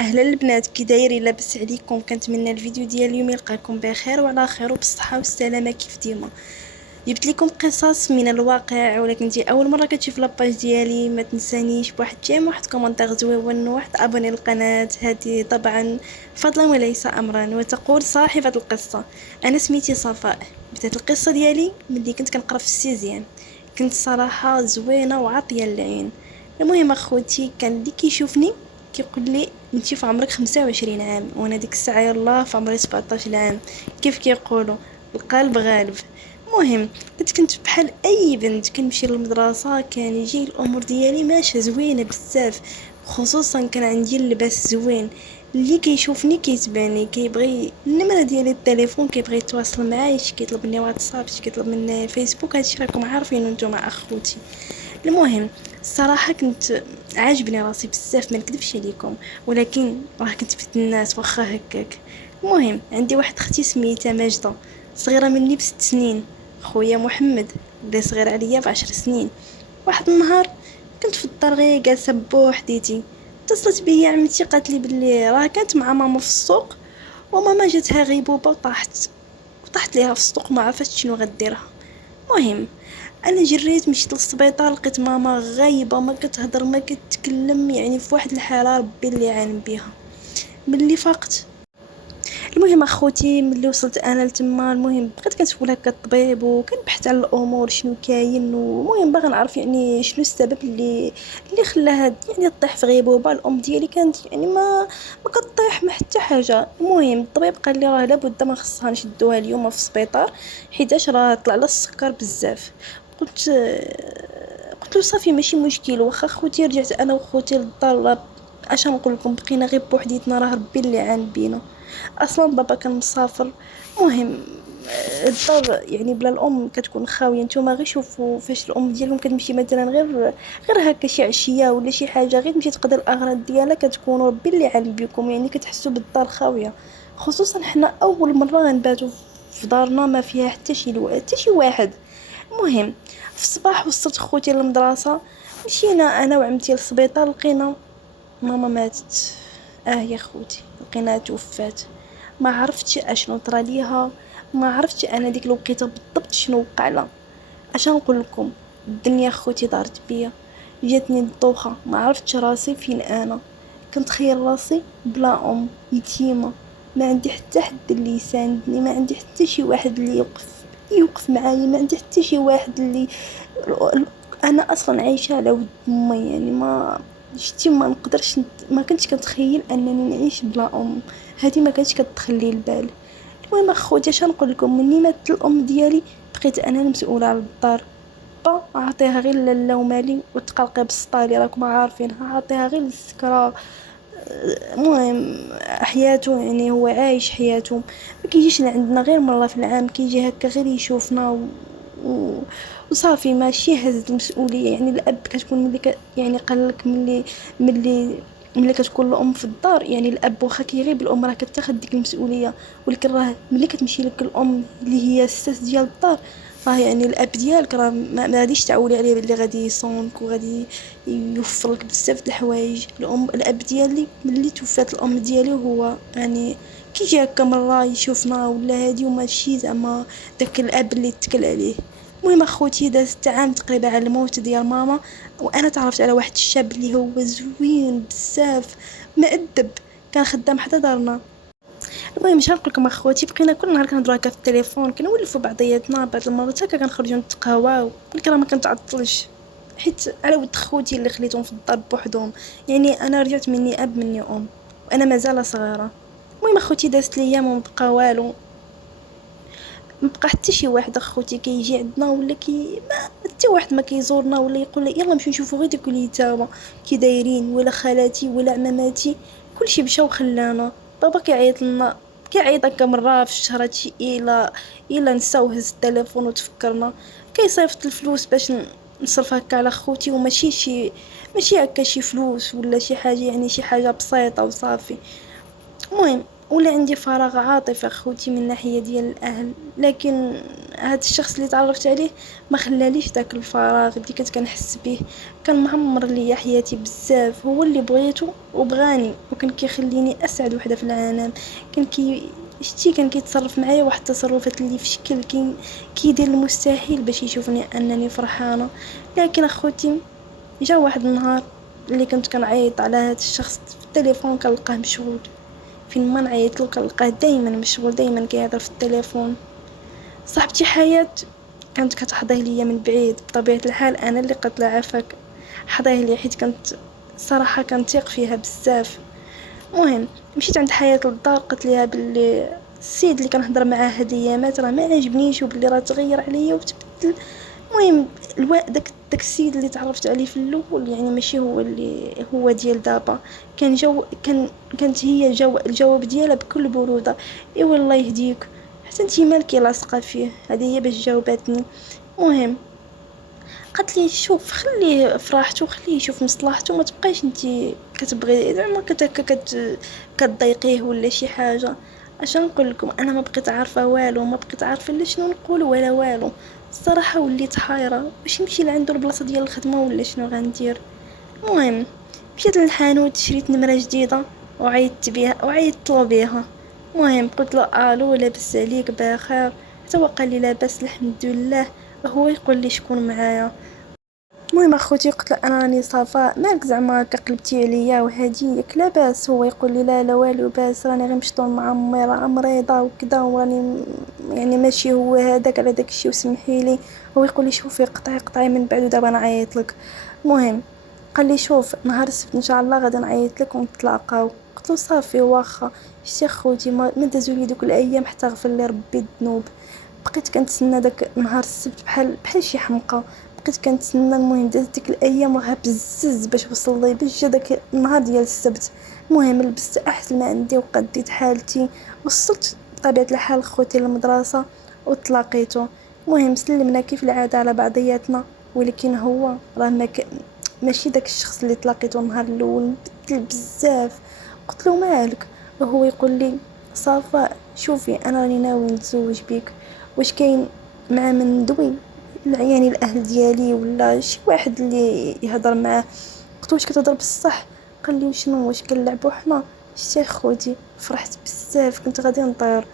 اهلا البنات، كي دايرين؟ لاباس عليكم؟ كنتمنى الفيديو ديال اليوم يلقاكم بخير وعلى خير وبالصحه والسلامه كيف ديما. جبت لكم قصص من الواقع، ولكن انتي اول مره كتشوف لاباج ديالي ما تنسانيش بواحد جيم، واحد كومونتير زويون، واحد ابوني للقناه هذه طبعا فضلا وليس امرا. وتقول صاحبه القصه: انا سميتي صفاء. بدات القصه ديالي ملي كنت كنقرا في السيزيام. كنت صراحه زوينه وعاطيه العين. المهم اخوتي كان اللي كيشوفني كيقول لي: انتي في عمرك 25 عام، وانا ديك الساعه يلاه في عمري 17 عام. كيف كيقولوا القلب غالب. المهم كنت بحال اي بنت كنمشي للمدرسه، كان يجي الامور ديالي ماشيه زوينه بزاف، خصوصا كان عندي اللباس زوين. اللي كيشوفني كيتباني كيبغي النمره ديالي التليفون، كيبغي يتواصل معايا، شي كيطلب مني واتساب، شي كيطلب مني فيسبوك. هادشي راكم عارفين نتوما اخوتي. المهم الصراحه كنت عاجبني راسي بزاف، ما نكذبش عليكم، ولكن راه كنت بنت الناس واخا هكاك. المهم عندي واحد اختي سميتها ماجده، صغيره مني ب6 سنين. خويا محمد اللي صغير عليا ب10 سنين. واحد النهار كنت في الدار غير جالسه بوحديتي، اتصلت بيا عمتي قالت لي بلي راه كانت مع ماما في السوق، وماما جاتها غيبوبه وطاحت ليها في السوق، ما عرفتش شنو غديرها. المهم انا جريت مشيت للسبيطار، لقيت ماما غايبه، ما كتهضر ما كتكلم، يعني في واحد الحاله ربي اللي عالم بيها. ملي فقت، المهم اخوتي ملي وصلت انا لتما، المهم بقيت كنسول هكا الطبيب وكنبحث على الامور شنو كاين، ومهم باغي نعرف يعني شنو السبب اللي خلاها يعني تطيح في غيبوبه. الام ديالي كانت يعني ما كطيح ما حتى حاجه. المهم الطبيب قال لي راه لابد ما خصها نشدوها اليوم في السبيطار، حيتاش راه طلع لها السكر بزاف. قلت قلت له صافي ماشي مشكل. واخا خوتي رجعت انا وخوتي للدار، اش نقول لكم بقينا غير بوحديتنا، راه ربي اللي عان بينا. اصلا بابا كان مسافر. مهم الدار يعني بلا الام كتكون خاويه. نتوما غير شوفوا فاش الام ديالهم كتمشي مثلا غير هكا شي عشيه ولا شي حاجه، غير تمشي تقضي الاغراض ديالها، كتكونوا ربي اللي عالم بكم، يعني كتحسوا بالدار خاويه. خصوصا حنا اول مره غنباتوا في دارنا ما فيها حتى شي واحد. المهم في الصباح وصلت خوتي للمدرسه، مشينا انا وعمتي للسبيطار، لقينا ماما ماتت. يا خوتي لقيناها توفات. ما عرفتش اشنو طرا ليها، ما عرفتش انا ديك الوقيته بالضبط شنو وقع لها. اش نقول لكم، الدنيا خوتي دارت بيا، جاتني الدوخه، ما عرفتش راسي فين انا. كنت خير راسي بلا ام، يتيمه، ما عندي حتى حد اللي يساندني، ما عندي حتى شي واحد اللي يوقف معايا، ما عندي حتى شي واحد اللي انا اصلا عايشه على ود امي. يعني ما شتي ما نقدرش ما كنتش كنتخيل انني نعيش بلا ام، هذه ما كانتش كتدخلي البال. المهم اخوتي اش نقول لكم، مني ماتت الام ديالي بقيت انا المسؤوله على الدار. با عطيها غير لاله ومالي وتقلقي بالسطالي، راكم عارفينها، عطيها غير السكره. المهم حياته يعني هو عايش حياته، ما كيجيش لعندنا غير مره في العام، كيجي هكا غير يشوفنا و... وصافي ماشي هز المسؤوليه. يعني الاب كتكون يعني قال لك ملي كتكون الام في الدار، يعني الاب واخا كيغيب الام راه كتاخذ ديك المسؤوليه. ولكن راه ملي كتمشي لك الام اللي هي الساس ديال الدار، راه يعني الاب ديالك راه ما غاديش تعولي عليه باللي غادي يصونك وغادي يوفر لك بزاف د الحوايج. الاب ديالي ملي توفات الام ديالي، هو يعني كيجي هكا مره يشوفنا ولا هادي، وماشي زعما داك الاب اللي اتكل عليه. المهم اخوتي دازت عام تقريبا على الموت ديال ماما، وانا تعرفت على واحد الشاب اللي هو زوين بزاف، مؤدب، كان خدام حدا دارنا. المهم مش نقول لكم اخوتي، بقينا كل نهار كنهضروا هكا في التليفون، كنولفوا بعضياتنا. بعض المرات هكا كنخرجوا نتقهواو، ولكن راه ما كنتعطلش، حيت على ود خوتي اللي خليتهم في الدار بوحدهم. يعني انا رجعت مني اب مني ام، وانا مازال صغيره. المهم اخوتي دازت ليام وما بقى والو، ما بقى حتى شي واحد اخوتي كيجي عندنا، ولا ما حتى واحد ما كيزورنا، ولا يقول لي يلا نمشيو نشوفوا غير دوك اليتامى كي دايرين، ولا خالاتي ولا عماماتي كلشي مشاو خلانا. بابا كيعيط لنا، كيعيط هكا مره في الشهر، هادشي الا نساو هز التليفون وتفكرنا. كيصيفط الفلوس باش نصرف هكا على خوتي، ماشي هكا شي فلوس ولا شي حاجه، يعني شي حاجه بسيطه وصافي. المهم ولا عندي فراغ عاطفي اخوتي من ناحيه ديال الاهل، لكن هاد الشخص اللي تعرفت عليه ما خلاليش داك الفراغ اللي كنت كنحس به. كان معمر ليا حياتي بزاف، هو اللي بغيته وبغاني وكان كيخليني اسعد وحده في العالم. كان شتي كان كيتصرف معايا واحد التصرفات اللي في شكل كيدير المستحيل باش يشوفني انني فرحانه. لكن اخوتي، جا واحد النهار اللي كنت كنعيط على هاد الشخص في التليفون كنلقاه مشغول. فين ما نعيط له كنلقاه دايما مشغول، دايما كيهضر في التليفون. صاحبتي حياة كانت كتحضيه ليا من بعيد، بطبيعة الحال انا اللي قلت لها عافاك حضيه لي، حيت كنت صراحة كنثيق فيها بزاف. المهم مشيت عند حياة للدار، قلت لها باللي السيد اللي كنهضر معاه هاد الايامات راه ما عجبنيش وباللي راه تغير عليا وتبدل. المهم داك السيد اللي تعرفت عليه في الاول يعني ماشي هو اللي هو ديال دابا. كانت هي الجواب ديالها بكل بروده: اي والله يهديك، حتى انتي مالكي لاصقه فيه. هذه هي باش جاوباتني. المهم قالت لي شوف خليه فرحته وخليه يشوف مصلحته، ما تبقايش انتي كتبغي زعما كتضايقيه ولا شي حاجه. اش نقول لكم، انا ما بقيت عارفه والو، ما بقيت عارفه لا شنو نقول ولا والو. الصراحه وليت حايره واش نمشي لعندو البلاصه ديال الخدمه ولا شنو غندير. المهم مشيت للحانوت شريت نمره جديده وعيطت له بها. المهم قلت له الو لاباس عليك بخير؟ حتى هو قال لي لاباس الحمد لله. هو يقول لي شكون معايا. المهم اخوتي قلت له انا راني صافا، مالك زعما كقلبتي عليا وهادي ياك لاباس؟ هو يقول لي لا لا والو باس، راني غير مشطون مع امي راه مريضه وكذا، وراني يعني ماشي هو هذاك على داك الشيء وسمحي لي. هو يقول لي شوفي قطعي من بعد ودابا نعيط لك. المهم قال لي شوف نهار السبت ان شاء الله غادي نعيط لك ونتلاقاو. قلت له صافي واخا. شتي اخوتي ما دازوا لي دوك الايام حتى غفر لي ربي الذنوب. بقيت كنتسنى داك نهار السبت بحال شي حمقى. بقيت كنتسنى. المهم دازت ديك الايام وها بزز باش وصل لي، باش جا داك النهار ديال السبت. المهم لبست احسن ما عندي وقديت حالتي، وصلت بطبيعه الحال خوتي للمدرسه وتلاقيته. المهم سلمنا كيف العاده على بعضياتنا، ولكن هو راه ماشي داك الشخص اللي تلاقيته النهار الاول، بدل بزاف. قلت له مالك؟ وهو يقول لي صافا شوفي انا راني ناوي نتزوج بيك، واش كاين مع من دوي يعني الاهل ديالي ولا شي واحد اللي يهضر معاه؟ قلت واش كتهضر بصح؟ قال لي شنو واش كنلعبوا حنا؟ شتي خوتي فرحت بزاف كنت غادي نطير.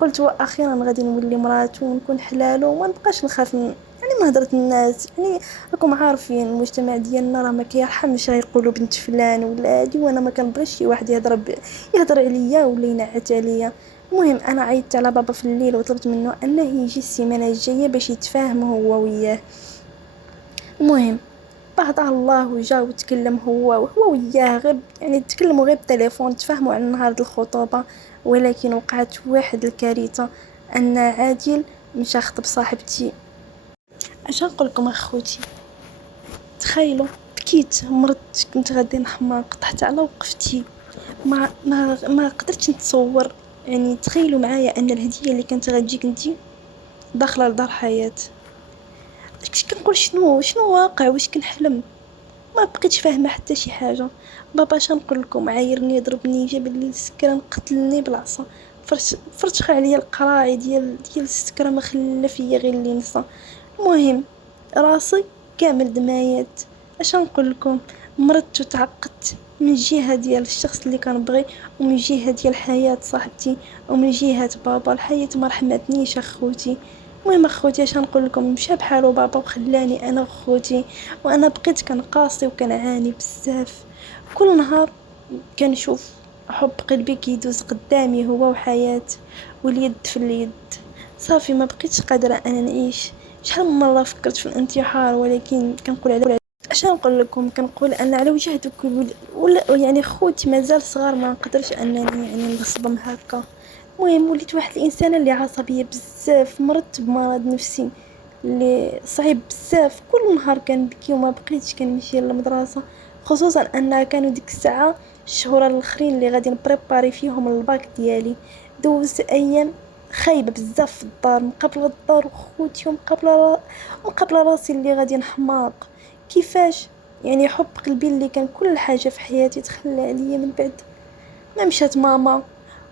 قلت واخيرا غادي نولي مراتو ونكون حلالو وما نبقاش نخاف يعني من هضره الناس. يعني راكم عارفين المجتمع ديالنا راه ما كيرحمش، يقولوا بنت فلان ولا هادي، وانا ما كنبغيش شي واحد يهضر عليا ولا ينعت عليا. المهم انا عيطت على بابا في الليل وطلبت منه انه يجي السيمانه الجايه باش يتفاهم هو وياه. المهم بعدها الله وجا وتكلم هو وياه، غير يعني تكلموا غير بالتليفون، تفاهموا على نهار الخطوبه. ولكن وقعت واحد الكارثه، ان عادل مشى خطب صاحبتي. اش نقول لكم اخوتي، تخيلوا بكيت مرضت كنت غادي نحماق، قطعت على وقفتي. ما قدرتش نتصور. يعني تخيلوا معايا ان الهديه اللي كانت غتجيك انتي داخله لدار حياه. كنت كنقول شنو واقع، واش كنحلم؟ ما بقيتش فاهمه حتى شي حاجه. بابا شنقول لكم، عايرني ضربني جاب لي السكره قتلني بالعصا، فرشخ عليا القراعي ديال السكره، ما خلى فيا غير اللي نصا. المهم راسي كامل دمايات. اش نقول لكم، مرضت وتعقدت من جهه ديال الشخص اللي كنبغي، ومن جهه ديال حياه صاحبتي، ومن جهه بابا. الحياه ما رحمتنيش اخوتي. المهم اخوتي اش نقول لكم، مشى بحالو بابا وخلاني انا وخوتي، وانا بقيت كنقاسي وكنعاني بزاف. كل نهار كنشوف حب قلبي كيدوز قدامي هو وحياة، واليد في اليد. صافي ما بقيتش قادره انا نعيش. شحال من مره فكرت في الانتحار، ولكن كنقول على اش نقول لكم، كنقول ان على وجه دوك ولا يعني خوتي مازال صغار، ما نقدرش انني يعني نغصبهم هكا. المهم وليت واحد الانسانه اللي عصبيه بزاف، مرضت بمرض نفسي اللي صعيب بزاف. كل نهار كنبكي وما بقيتش كنمشي للمدرسه، خصوصا ان كانوا ديك الساعه الشهور الاخرين اللي غادي نبريباري فيهم الباك ديالي. دوزت ايام خايبه بزاف في الدار، مقابله الدار وخوتي، ومقابله راسي اللي غادي نحماق. كيفاش يعني حب قلبي اللي كان كل حاجه في حياتي تخلى عليا من بعد ما مشات ماما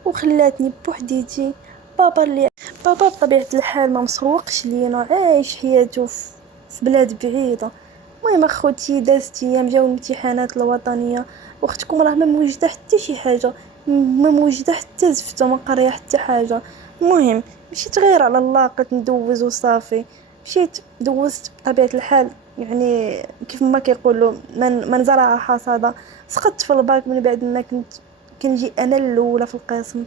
وخلاتني بوحديتي. بابا اللي بابا بطبيعة الحال ما مسروقش لينا، عايش حياته في بلاد بعيدة. المهم اخوتي دازت ايام جاو الامتحانات الوطنيه، واختكم راه ما موجده حتى شي حاجه، ما موجده حتى زفته، ما قاريه حتى حاجه. المهم مشيت غير على الله، قلت ندوز وصافي. مشيت دوزت بطبيعه الحال، يعني كيف ما كيقولوا من زرع حصاد. سقطت في الباك من بعد ما كنجي انا الاولى في القسم.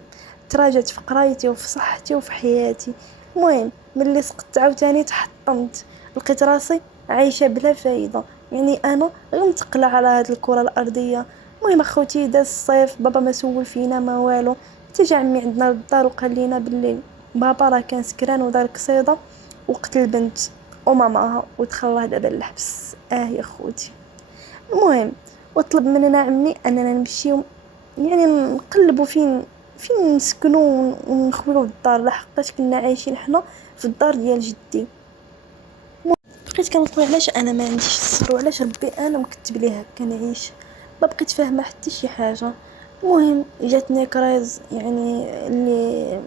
تراجعت في قرايتي وفي صحتي وفي حياتي. المهم ملي سقطت عاوتاني تحطمت، لقيت راسي عايشه بلا فايده، يعني انا غير متقله على هاد الكره الارضيه. المهم اخوتي داز الصيف، بابا ما سول فينا ما والو، حتى جا عمي عندنا للدار وقال لينا باللي بابا راه كان سكران ودار قصيده وقتل البنت وماماها ودخلها دابا للحبس. يا خوتي. المهم وطلب مننا عمي اننا نمشيو، يعني نقلبوا فين نسكنوا ونخويو الدار، لحقاش كنا عايشين حنا في الدار ديال جدي. بقيت كنقول علاش انا ما عنديش الصبر، وعلاش ربي انا مكتب لي هكا نعيش. ما بقيت فاهمه حتى شي حاجه. المهم جاتني كرايز، يعني اللي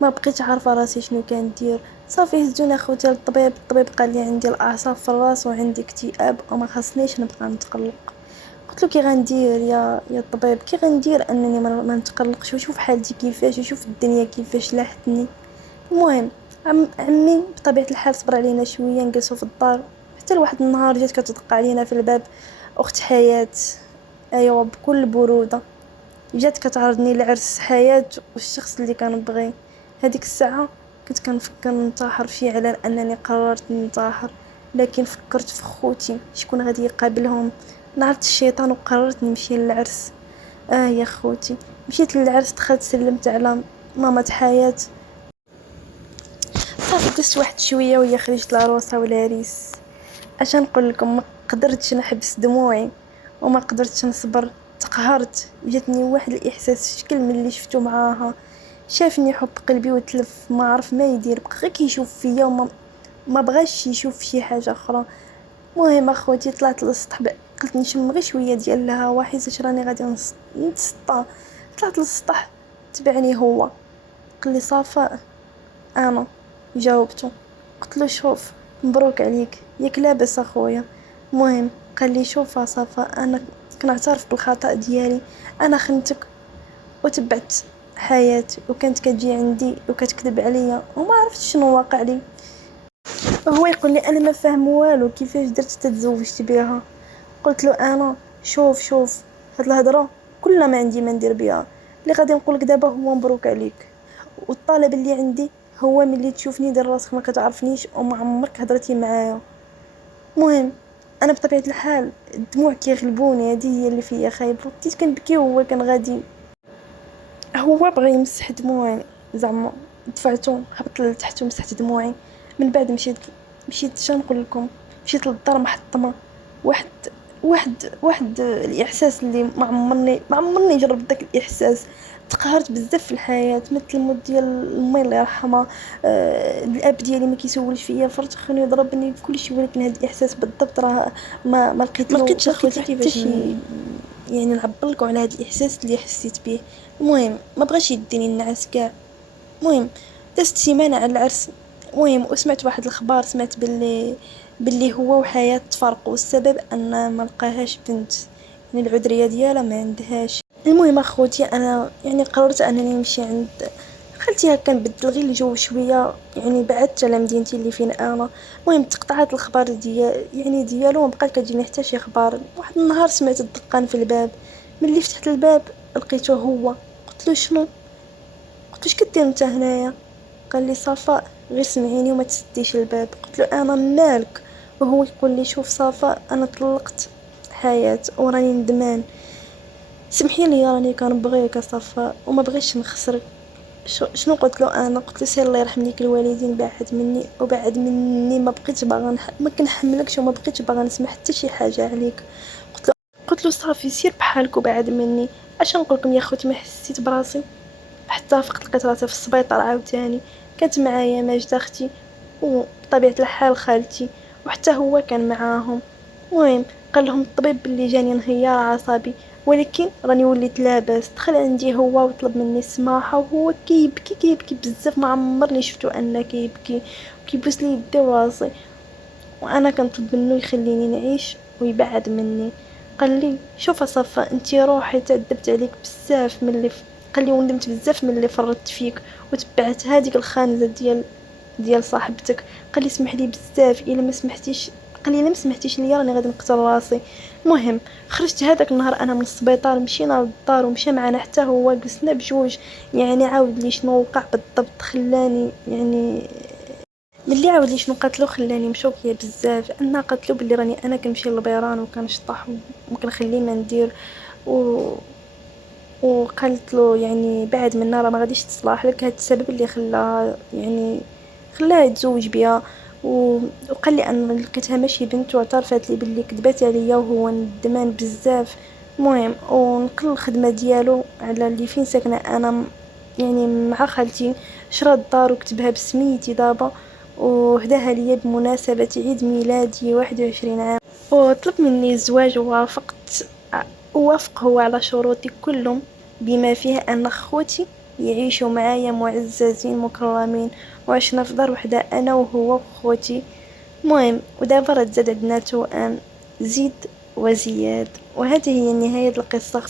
ما بقيت عارفه راسي شنو كندير. صافي هزوني اخوتي للطبيب. الطبيب قال لي عندي الاعصاب في الراس وعندي اكتئاب وما خاصنيش نبقى نتقلق. قلت له كي غندير يا طبيب، كي غندير انني ما نتقلقش، وشوف حالتي كيفاش، وشوف الدنيا كيفاش لاحتني. المهم عمي بطبيعه الحال صبر علينا شويه، نجلسوا في الدار حتى لواحد النهار جات كتدق علينا في الباب اخت حياه. ايوا بكل بروده جات كتعرضني لعرس حياه والشخص اللي كنبغي. هذيك الساعه كنت كنفكر ننتحر فعلا، انني قررت ننتحر، لكن فكرت في خوتي شكون غادي يقابلهم. نعرضت الشيطان وقررت نمشي للعرس. يا خوتي مشيت للعرس، دخلت سلمت على ماما حياه. صافي دزت واحد شويه وهي خرجت العروسه والعريس. اش نقول لكم، ما قدرتش نحبس دموعي وما قدرتش نصبر، تقهرت. جاتني واحد الاحساس شكل من اللي شفتو معاها. شافني حب قلبي وتلف، ما عرف ما يدير، بقى غير كيشوف فيا وما ما بغاش يشوف شي حاجه اخرى. المهم اخوتي طلعت للسطح، قلت نشم غير شويه ديال الهوا حيت راني غادي نتسطى. طلعت للسطح، تبعني هو، قال لي صفاء. انا جاوبته، قلت له شوف مبروك عليك ياك لاباس اخويا. المهم قال لي شوف صفاء، انا كنعترف بالخطا ديالي، انا خنتك وتبعت حياتي وكانت كتجي عندي وكتكذب عليا وما عرفتش شنو واقع لي. وهو يقول لي انا ما فاهم والو، كيفاش درت تتزوجت بها. قلت له انا شوف هاد الهضره كل ما عندي ما ندير بها. اللي غادي نقولك دابا هو مبروك عليك، والطلب اللي عندي هو ملي تشوفني دير راسك ما كتعرفنيش وما عمرك هضرتي معايا. المهم انا بطبيعه الحال الدموع كيغلبوني، هذه هي اللي فيا خايبه، بديت كنبكي وهو كان غادي. هو بغى يمسح دموعي، زعما دفعته هبط لتحت ومسحت دموعي. من بعد مشيت شنقول لكم، مشيت للدار محطمه. واحد واحد الاحساس اللي ما عمرني جربت داك الاحساس. تقهرت بزاف في الحياه، مثل الموت ديال امي الله يرحمها. الاب ديالي ما كيسولش فيا، فرتخني وضربني كل شيء، ولكن هذا الاحساس بالضبط راه ما لقيتش اخوتي حتى شي، يعني نعبر لكم على هذا الاحساس اللي حسيت به. المهم ما بغاش يديني النعاس كاع. المهم دازت سيمانه على العرس. المهم وسمعت واحد الخبار، سمعت باللي هو وحياة تفرقوا، السبب ان ما لقاهاش بنت، يعني العذريه ديالها ما عندهاش. المهم اخوتي انا يعني قررت انني نمشي عند خالتي هكا، نبدل غير الجو شويه، يعني بعدت على مدينتي اللي فين انا. المهم تقطعت الخبر ديالو، ما بقات كتجيني حتى شي اخبار. واحد النهار سمعت الدقان في الباب، ملي فتحت الباب لقيته هو. قلت له شنو، قلت له اش كدير انت هنايا؟ قال لي صفاء غير سمعيني وما تسديش الباب. قلت له انا مالك؟ وهو يقول لي شوف صفاء، انا طلقت حياة وراني ندمان، سمحي لي راني كنبغيك صفاء وما بغيتش نخسرك. شنو قلت له؟ انا قلت له سير الله يرحم ليك الوالدين، بعد مني وبعد مني ما بقيتش باغا ما كنحملكش وما بقيتش باغا نسمع حتى شي حاجه عليك. قلت له صافي سير بحالك وبعد مني. اش نقول لكم يا خوتي، ما حسيت براسي حتى فقت لقيت راسي في السبيطار عاوتاني. كانت معايا ماجده اختي وبطبيعه الحال خالتي، وحتى هو كان معاهم. المهم قال لهم الطبيب باللي جاني انهيار عصبي، ولكن راني وليت لاباس. دخل عندي هو وطلب مني السماحه وهو كيبكي كيبكي بزاف، ما عمرني شفتو ان كيبكي، وكيبوس لي يدي وراسي. وانا كنطلب منه يخليني نعيش ويبعد مني. قال لي شوف صفا، انتي روحي تعذبت عليك بزاف قال لي وندمت بزاف من اللي فرطت فيك وتبعت هذيك الخانزه ديال صاحبتك. قال لي اسمح لي بزاف، الا ما سمحتيش، قال لي الا ما سمحتيش ليا راني غادي نقتل راسي. المهم خرجت هذاك النهار انا من السبيطار، مشينا للدار ومشى معنا حتى هو، جلسنا بجوج. يعني عاود لي شنو وقع بالضبط، خلاني يعني ملي عاود لي شنو قاتلو خلاني مشوكيه بزاف. لان قاتلو بلي راني انا كنمشي للبيران وكنشطح وما كنخلي ما ندير و وقالت له يعني بعد منا راه ما غاديش تصلاح لك، هاد السبب اللي خلى يعني خلاه يتزوج بها. وقال لي ان لقيتها ماشي بنت، واعترفت لي باللي كذبات عليا وهو ندمان بزاف. المهم ونقل الخدمه ديالو على اللي فين ساكنه انا يعني مع خالتي. شرا الدار وكتبها بسميتي دابا، وهداها ليا بمناسبة عيد ميلادي 21 عام. وطلب مني الزواج ووافقت. وافق هو على شروطي كلهم، بما فيه أن خوتي يعيشوا معايا معززين مكرمين، وعشنا في دار وحدة أنا وهو وخوتي. المهم ودابا راه تزاد عندنا توأم، زيد وزياد. وهذه هي نهاية القصة.